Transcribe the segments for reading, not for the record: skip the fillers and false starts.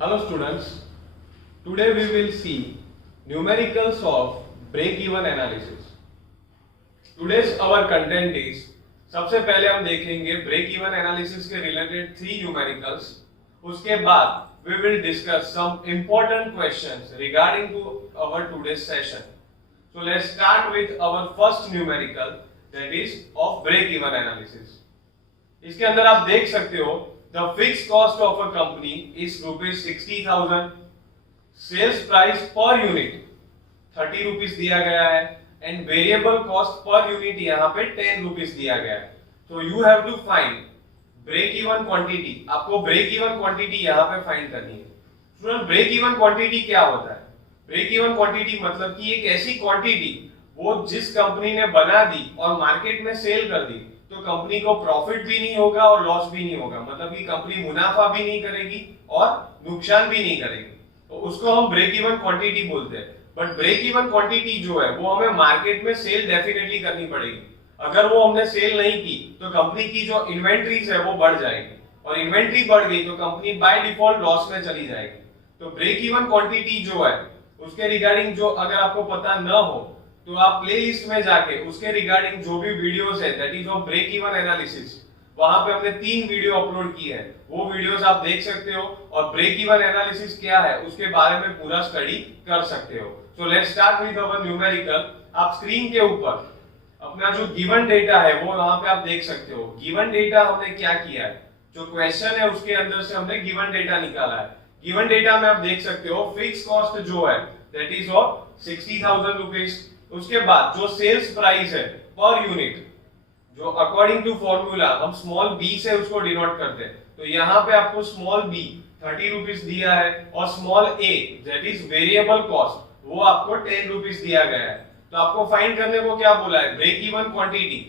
Hello students, today we will see numericals of break-even analysis. Today's our content is सबसे पहले हम देखेंगे break-even analysis के related 3 numericals. उसके बाद we will discuss some important questions regarding to our today's session. So let's start with our first numerical, that is of break-even analysis. इसके अंदर आप देख सकते हो the fixed cost of a company is rupees 60,000, sales price per unit 30 rupees दिया गया है and variable cost per unit यहाँ पे 10 rupees दिया गया है. So you have to find break even quantity. आपको break even quantity यहाँ पे find करनी है. स्टूडेंट break even quantity क्या होता है? break even quantity मतलब कि एक ऐसी quantity वो जिस कंपनी ने बना दी और मार्केट में सेल कर दी तो कंपनी को प्रॉफिट भी नहीं होगा और लॉस भी नहीं होगा, मतलब कि कंपनी मुनाफा भी नहीं करेगी और नुकसान भी नहीं करेगी, तो उसको हम ब्रेक इवन क्वांटिटी बोलते हैं. बट ब्रेक इवन क्वांटिटी जो है वो हमें मार्केट में सेल डेफिनेटली करनी पड़ेगी. अगर वो हमने सेल नहीं की तो कंपनी की जो इन्वेंट्रीज है वो बढ़ जाएगी और इन्वेंट्री बढ़ गई तो कंपनी बाय डिफॉल्ट लॉस में चली जाएगी. तो ब्रेक इवन क्वांटिटी जो है उसके रिगार्डिंग जो अगर आपको पता न हो तो आप प्लेलिस्ट में जाके उसके रिगार्डिंग जो भी वीडियोस है that is of break even analysis, वहां पे हमने 3 वीडियो अपलोड किए हैं, वो वीडियोस आप देख सकते हो और ब्रेक इवन एनालिसिस क्या है उसके बारे में पूरा स्टडी कर सकते हो. So let's start with our numerical. आप स्क्रीन के ऊपर अपना जो गिवन डेटा है वो वहां पे आप देख सकते हो. गिवन डेटा हमने क्या किया है, जो क्वेश्चन है उसके अंदर से हमने गिवन डेटा निकाला है. गिवन डेटा में आप देख सकते हो फिक्स कॉस्ट जो है दैट इज ऑफ 60,000 रुपीस. उसके बाद जो सेल्स प्राइस है पर यूनिट जो अकॉर्डिंग टू फॉर्मूला हम स्मॉल बी से उसको डिनोट करते हैं, तो यहाँ पे आपको स्मॉल बी 30 रुपीस दिया है और small A that is variable cost वो आपको 10 रुपीस दिया गया है. तो आपको फाइंड करने को क्या बोला है, break even quantity.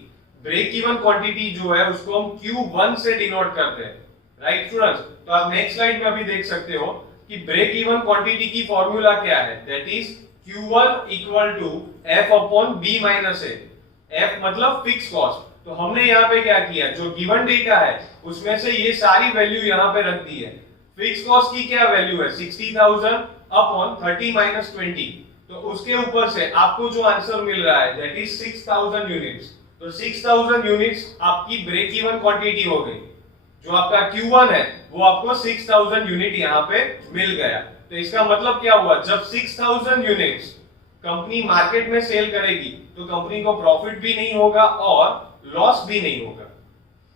Break even quantity जो है उसको हम Q1 से डिनोट करते हैं, राइट स्टूडेंट्स. तो आप नेक्स्ट स्लाइड में अभी देख सकते हो कि ब्रेक इवन क्वांटिटी की फॉर्मूला क्या है, that is Q1 equal to F upon B minus A. F मतलब फिक्स कॉस्ट. तो हमने यहाँ पे क्या किया, जो गिवन डेटा है उसमें से ये सारी वैल्यू यहाँ पे रख दी है. फिक्स कॉस्ट की क्या वैल्यू है 60,000 अपॉन 30 माइनस 20. तो उसके ऊपर से आपको जो आंसर मिल रहा है दैट इज 6,000 यूनिट्स. तो 6,000 यूनिट्स आपकी ब्रेक इवन क्वांटिटी हो गई. जो आपका Q1 है वो आपको 6,000 यूनिट यहाँ पे मिल गया. तो इसका मतलब क्या हुआ, जब 6,000 यूनिट्स कंपनी मार्केट में सेल करेगी तो कंपनी को प्रॉफिट भी नहीं होगा और लॉस भी नहीं होगा.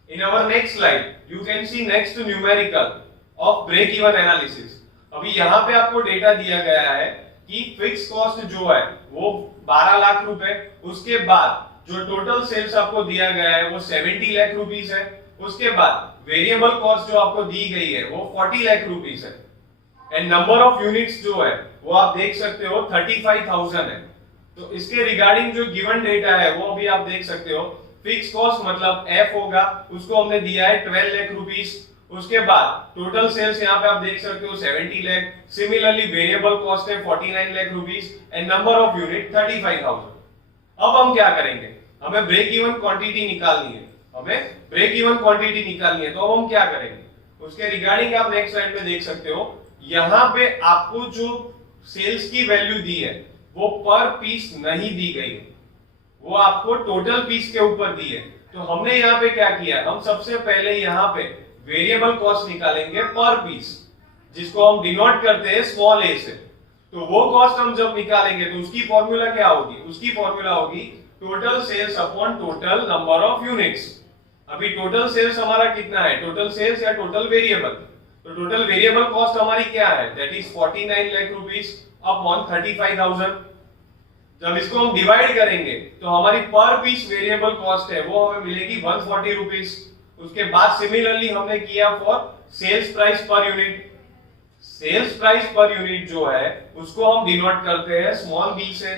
In our next slide you can see next numerical of break even analysis. अभी यहाँ पे आपको डेटा दिया गया है कि फिक्स कॉस्ट जो है वो 12 लाख रुपए, उसके बाद जो टोटल सेल्स आपको दिया गया है वो 70 लाख रुपीस है, उसके बाद वेरिएबल कॉस्ट जो आपको दी गई है वो 40 लाख रुपीस है एंड नंबर ऑफ यूनिट्स जो है वो आप देख सकते हो 35,000 है. तो इसके रिगार्डिंग जो गिवन डेटा है वो अभी आप देख सकते हो. फिक्स कॉस्ट मतलब F होगा, उसको हमने दिया है 12 लाख रुपीस. उसके बाद टोटल सेल्स यहाँ पे आप देख सकते हो 70 लाख. सिमिलरली वेरिएबल कॉस्ट है 49 lakh rupees and number of unit 35,000. अब हम क्या करेंगे, हमें ब्रेक इवन क्वांटिटी निकालनी है. हमें ब्रेक इवन क्वांटिटी निकालनी है तो अब हम क्या करेंगे उसके रिगार्डिंग आप नेक्स्ट स्लाइड में देख सकते हो. यहाँ पे आपको जो सेल्स की वैल्यू दी है वो पर पीस नहीं दी गई है, वो आपको टोटल पीस के ऊपर दी है. तो हमने यहाँ पे क्या किया, हम सबसे पहले यहाँ पे वेरिएबल कॉस्ट निकालेंगे पर पीस, जिसको हम डिनोट करते हैं स्मॉल ए से. तो वो कॉस्ट हम जब निकालेंगे तो उसकी फॉर्मूला क्या होगी, उसकी फॉर्मूला होगी total sales upon total number of units. अभी टोटल सेल्स हमारा कितना है, टोटल सेल्स या टोटल वेरिएबल. तो टोटल वेरिएबल कॉस्ट हमारी क्या है, that is 49 lakh rupees upon 35,000. जब इसको हम डिवाइड करेंगे तो हमारी पर पीस वेरिएबल कॉस्ट है वो हमें मिलेगी 140 रुपीस. उसके बाद सिमिलरली हमने किया for sales price per unit. Sales price per unit जो है उसको हम डिनोट करते हैं स्मॉल बी से.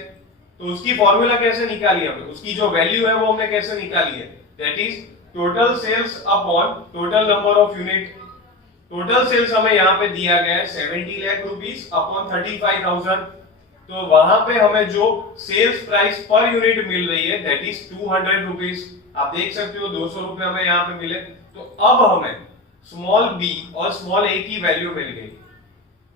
तो उसकी फॉर्मूला कैसे निकाली हमने, उसकी जो वैल्यू है वो हमने कैसे निकाली है, that is total sales upon total number of unit. Total sales हमें यहाँ पे दिया गया है 70 लाख रुपीस अपॉन 35,000. तो वहां पे हमें जो सेल्स प्राइस पर यूनिट मिल रही है दैट इज 200 रुपीस. आप देख सकते हो 200 रुपए हमें यहाँ पे मिले. तो अब हमें स्मॉल बी और स्मॉल ए की वैल्यू मिल गई.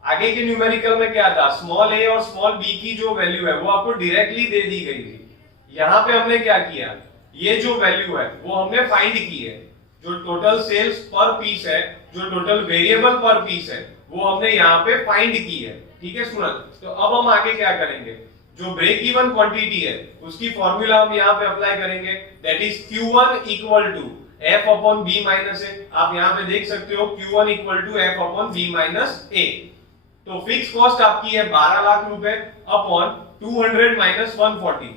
आगे के न्यूमेरिकल में क्या था, स्मॉल ए और स्मॉल बी की जो वैल्यू है वो आपको डायरेक्टली दे दी गई थी। यहाँ पे हमने क्या किया, ये जो वैल्यू है वो हमने फाइंड की है। जो टोटल सेल्स पर पीस है, जो टोटल वेरिएबल पर पीस है, वो हमने यहाँ पे फाइंड की है। ठीक है स्टूडेंट, तो अब हम आगे क्या करेंगे, जो ब्रेक इवन क्वांटिटी है उसकी फॉर्मूला हम यहाँ पे अप्लाई करेंगे, that is Q1 equal to F upon B minus A। आप यहाँ पे देख सकते हो Q1 equal to F upon B minus A। तो फिक्स कॉस्ट आपकी है 12 लाख रुपए अपॉन 200 माइनस 140,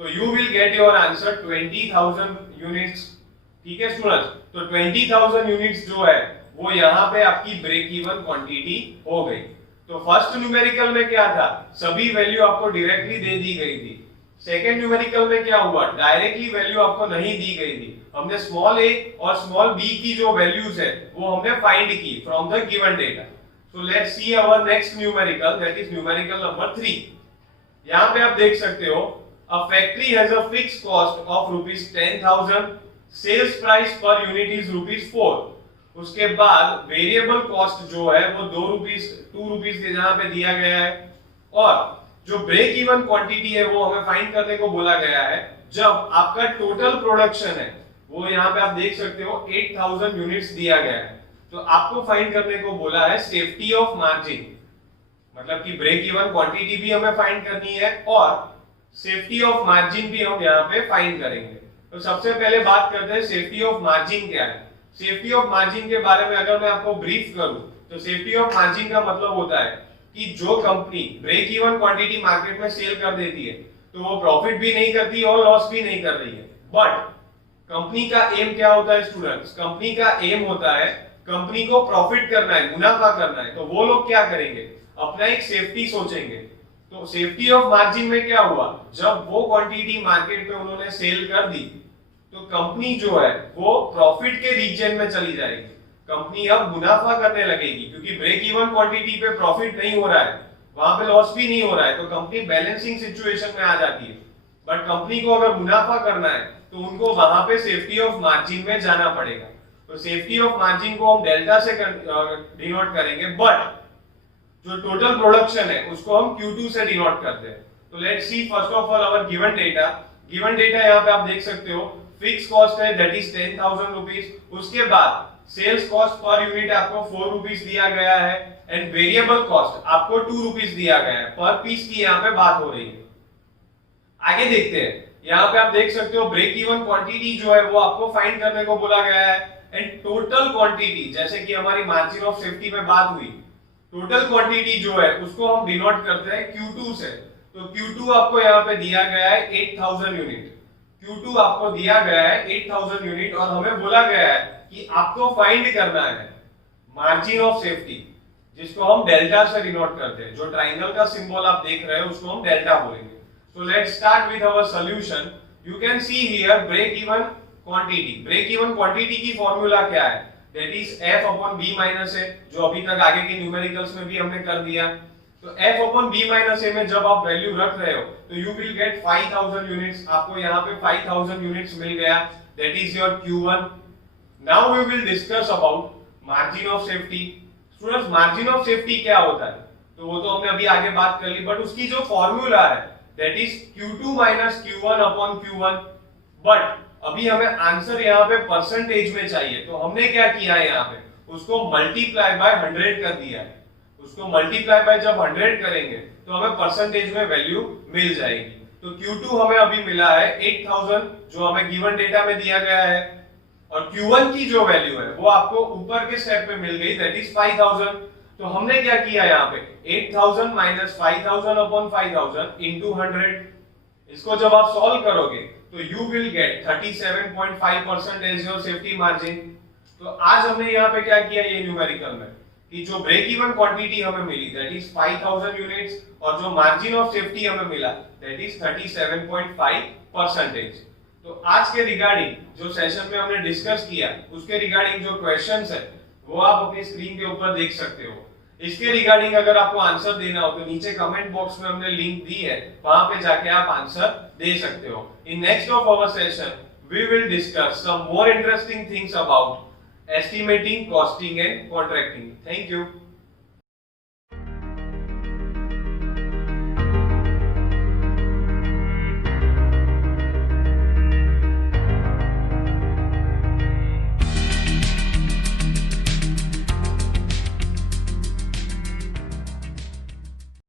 तो you will get your answer 20,000 units. ठीक है स्टूडेंट्स, तो 20,000 यूनिट्स जो है वो यहाँ पे आपकी ब्रेक इवन क्वांटिटी हो गई। तो फर्स्ट न्यूमेरिकल में क्या था, सभी वैल्यू आपको डायरेक्टली दे दी गई थी। सेकंड न्यूमेरिकल में क्या हुआ, डायरेक्टली वैल्यू आपको नहीं दी गई थी, हमने स्मॉल a और स्मॉल b की जो वैल्यूज है वो हमने फाइंड की from the given data. So let's see our next numerical, that is numerical number 3। यहाँ पे आप देख सकते हो, a factory has a fixed cost of ₹10,000, sales price per unit is ₹4। उसके बाद वेरिएबल कॉस्ट जो है वो 2 रुपीस के जहां पे दिया गया है, और जो ब्रेक इवन क्वांटिटी है वो हमें फाइंड करने को बोला गया है जब आपका टोटल प्रोडक्शन है वो यहाँ पे आप देख सकते हो 8,000 यूनिट्स दिया गया है। तो आपको फाइंड करने को बोला है सेफ्टी ऑफ मार्जिन, मतलब कि ब्रेक इवन क्वांटिटी भी हमें फाइंड करनी है और सेफ्टी ऑफ मार्जिन भी हम यहाँ पे फाइंड करेंगे। तो सबसे पहले बात करते हैं सेफ्टी ऑफ मार्जिन क्या है। सेफ्टी ऑफ मार्जिन के बारे में अगर मैं आपको ब्रीफ करूं तो सेफ्टी ऑफ मार्जिन का मतलब होता है कि जो company break even quantity market में सेल कर देती है तो वो प्रॉफिट भी नहीं करती और लॉस भी नहीं कर रही है, बट कंपनी का एम क्या होता है स्टूडेंट्स, कंपनी का एम होता है कंपनी को प्रॉफिट करना है, मुनाफा करना है। तो वो लोग क्या करेंगे, अपना एक सेफ्टी सोचेंगे। तो सेफ्टी ऑफ मार्जिन में क्या हुआ, जब वो क्वांटिटी मार्केट में उन्होंने सेल कर दी तो कंपनी जो है वो प्रॉफिट के रीजन में चली जाएगी, कंपनी अब मुनाफा करने लगेगी, क्योंकि ब्रेक इवन क्वांटिटी पे प्रॉफिट नहीं हो रहा है, वहां पे लॉस भी नहीं हो रहा है, तो कंपनी बैलेंसिंग सिचुएशन में आ जाती है। बट कंपनी को अगर मुनाफा करना है तो उनको वहां पे सेफ्टी ऑफ मार्जिन में जाना पड़ेगा। तो सेफ्टी ऑफ मार्जिन को हम डेल्टा से डिनोट करेंगे, बट जो टोटल प्रोडक्शन है उसको हम Q2 से डिनोट करते हैं। तो let's see first of all our given data. Given data यहाँ पे आप देख सकते हो, फिक्स कॉस्ट है दैट इज 10,000 रुपीस, उसके बाद सेल्स कॉस्ट पर यूनिट आपको 4 रुपीस दिया गया है, एंड वेरिएबल कॉस्ट आपको 2 रुपीस दिया गया है। पर पीस की यहाँ पे बात हो रही है। आगे देखते हैं, यहाँ पे आप देख सकते हो ब्रेक इवन क्वांटिटी जो है वो आपको फाइंड करने को बोला गया है, एंड टोटल क्वांटिटी, जैसे कि हमारी मार्जिन ऑफ सेफ्टी में बात हुई, टोटल क्वांटिटी जो है उसको हम डिनोट करते हैं Q2 से। तो Q2 आपको यहाँ पे दिया गया है 8,000 यूनिट, Q2 आपको दिया गया है 8,000 यूनिट, और हमें बोला गया है कि आपको फाइंड करना है मार्जिन ऑफ सेफ्टी, जिसको हम डेल्टा से डिनोट करते हैं। जो ट्राइंगल का सिंबल आप देख रहे हो उसको हम डेल्टा बोलेंगे। So let's start with our solution. You can see here break even quantity. Break even quantity की फॉर्मूला क्या है? That is F upon B minus A, जो अभी तक आगे के न्यूमेरिकल्स में भी हमने कर दिया। तो F upon B minus A में जब आप वैल्यू रख रहे हो तो you will get 5,000 units। आपको यहाँ पे 5,000 units मिल गया। That is your Q1. Now we will discuss about margin of safety. Students, margin of safety क्या होता है? तो वो तो हमने अभी आगे बात कर ली, बट उसकी जो फॉर्मूला है that is Q2 minus Q1 upon Q1। But अभी हमें आंसर यहाँ पे परसेंटेज में चाहिए, तो हमने क्या किया है, यहाँ पे उसको मल्टीप्लाई बाय 100 कर दिया है। उसको मल्टीप्लाई बाय जब 100 करेंगे तो हमें परसेंटेज में वैल्यू मिल जाएगी। तो Q2 हमें अभी मिला है 8,000 जो हमें गिवन डेटा में दिया गया है, और Q1 की जो वैल्यू है वो आपको ऊपर के स्टेप में मिल गई, दैट इज 5,000। तो हमने क्या किया यहाँ पे 8,000 माइनस 5,000 अपॉन 5,000 इंटू 100। इसको जब आप सॉल्व करोगे तो you will get 37.5% as your safety margin. तो आज हमने यहाँ पे क्या किया ये न्यूमेरिकल में, कि जो ब्रेक इवन क्वांटिटी हमें मिली दैट इज 5,000 यूनिट्स, और जो मार्जिन ऑफ सेफ्टी हमें मिला दैट इज 37.5%। तो आज के रिगार्डिंग जो सेशन में हमने डिस्कस किया उसके रिगार्डिंग जो क्वेश्चंस है वो आप अपनी स्क्रीन के ऊपर देख सकते हो। इसके रिगार्डिंग अगर आपको आंसर देना हो तो नीचे कमेंट बॉक्स में हमने लिंक दी है, वहां पे जाके आप आंसर दे सकते हो। In next of our session we will discuss some more interesting things about estimating, costing and contracting. Thank you.